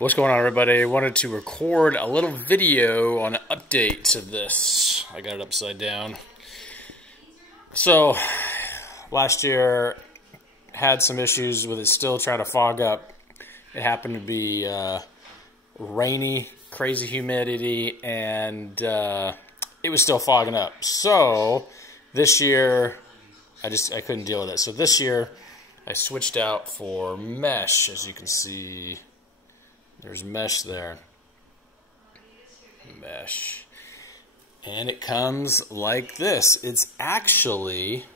What's going on, everybody? I wanted to record a little video on an update to this. I got it upside down. So, last year had some issues with it still trying to fog up. It happened to be rainy, crazy humidity, and it was still fogging up. So, this year, I couldn't deal with it. So this year, I switched out for mesh, as you can see. There's mesh there. Mesh. And it comes like this. It's actually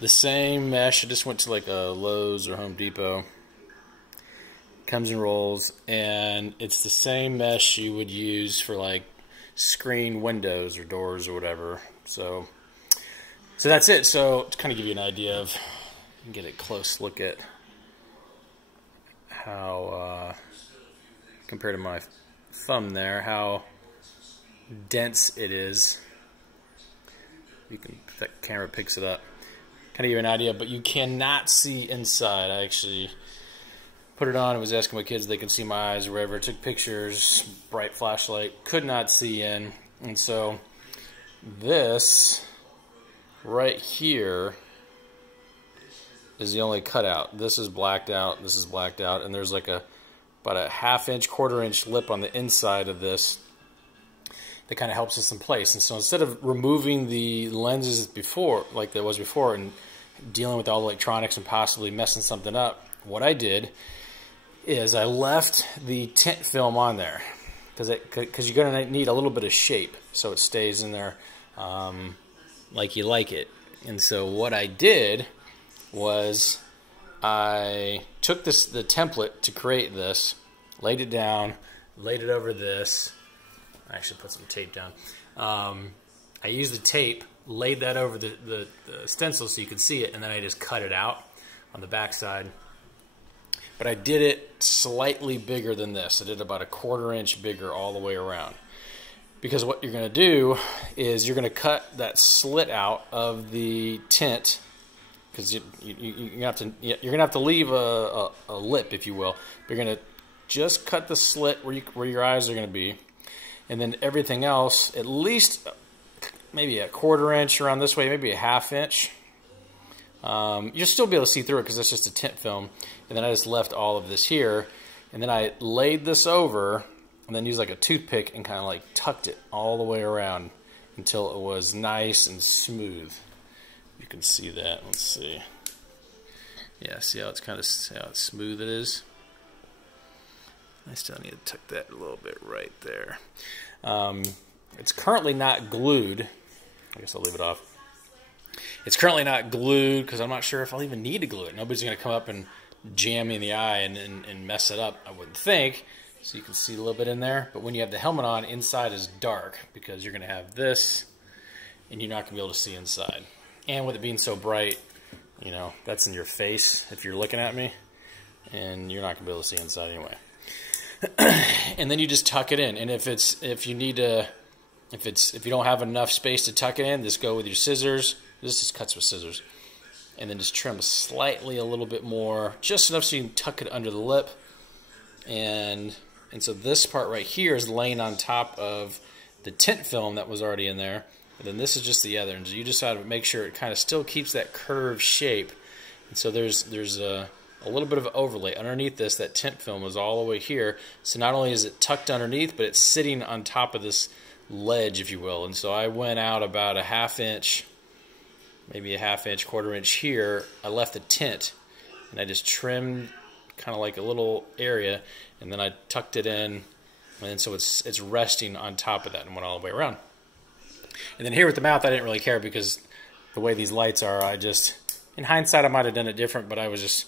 the same mesh. I just went to like a Lowe's or Home Depot. Comes in rolls, and it's the same mesh you would use for like screen windows or doors or whatever. So that's it. So to kind of give you an idea of, you can get a close look at how, compared to my thumb there, how dense it is. You can, if that camera picks it up, kind of give you an idea, but you cannot see inside. I actually put it on, I was asking my kids if they could see my eyes or whatever, took pictures, bright flashlight, could not see in. And so this right here is the only cutout. This is blacked out, this is blacked out, and there's like about a half-inch, quarter-inch lip on the inside of this that kind of helps us in place. And so instead of removing the lenses before, like there was before, and dealing with all the electronics and possibly messing something up, what I did is I left the tint film on there because you're going to need a little bit of shape so it stays in there like you like it. And so what I did was I took the template to create this, laid it down, laid it over this. I actually put some tape down. I used the tape, laid that over the stencil so you could see it, and then I just cut it out on the back side. But I did it slightly bigger than this. I did about a quarter-inch bigger all the way around. Because what you're going to do is you're going to cut that slit out of the tint, because you're going to have to leave a lip, if you will. But you're going to just cut the slit where your eyes are going to be, and then everything else, at least maybe a quarter-inch around this way, maybe a half-inch. You'll still be able to see through it because that's just a tint film. And then I just left all of this here, and then I laid this over, and then used like a toothpick and kind of like tucked it all the way around until it was nice and smooth. You can see that. Let's see. Yeah, see how it's kind of how smooth it is. I still need to tuck that a little bit right there. It's currently not glued. I guess I'll leave it off. It's currently not glued because I'm not sure if I'll even need to glue it. Nobody's going to come up and jam me in the eye and mess it up, I wouldn't think. So you can see a little bit in there. But when you have the helmet on, inside is dark because you're going to have this, and you're not going to be able to see inside. And with it being so bright, you know, that's in your face if you're looking at me, and you're not going to be able to see inside anyway. And then you just tuck it in. And if you don't have enough space to tuck it in, just go with your scissors. This just cuts with scissors. And then just trim slightly a little bit more, just enough so you can tuck it under the lip. And so this part right here is laying on top of the tint film that was already in there. And then this is just the other. And so you just have to make sure it kind of still keeps that curved shape. And so there's a little bit of overlay. Underneath this, that tint film was all the way here. So not only is it tucked underneath, but it's sitting on top of this ledge, if you will. And so I went out about a half-inch, maybe a half-inch, quarter-inch here. I left the tint, and I just trimmed kind of like a little area, and then I tucked it in, and then so it's resting on top of that and went all the way around. And then here with the mouth, I didn't really care because the way these lights are, in hindsight, I might have done it different, but I just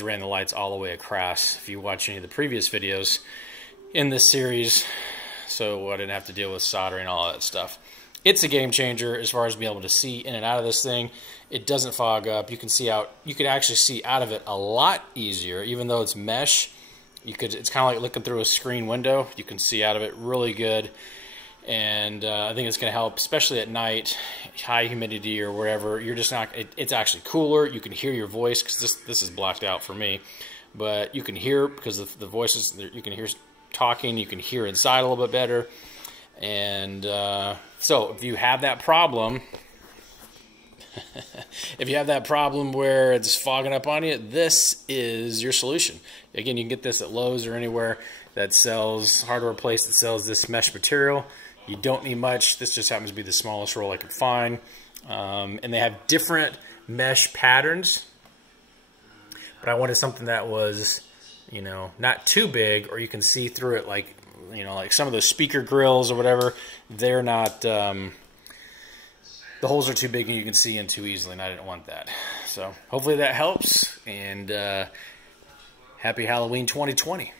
ran the lights all the way across. If you watch any of the previous videos in this series, so I didn't have to deal with soldering and all that stuff. It's a game changer as far as being able to see in and out of this thing. It doesn't fog up. You can see out. You could actually see out of it a lot easier, even though it's mesh. It's kind of like looking through a screen window. You can see out of it really good. And I think it's going to help, especially at night, high humidity or wherever. You're just not. It's actually cooler. You can hear your voice because this is blacked out for me, but you can hear because of the voices. You can hear talking. You can hear inside a little bit better. And so if you have that problem, if you have that problem where it's fogging up on you, this is your solution. Again, you can get this at Lowe's or anywhere that sells, hardware place that sells this mesh material. You don't need much. This just happens to be the smallest roll I could find. And they have different mesh patterns. But I wanted something that was, you know, not too big, or you can see through it, like, you know, like some of those speaker grills or whatever. They're not, the holes are too big and you can see in too easily, and I didn't want that. So hopefully that helps, and happy Halloween 2020.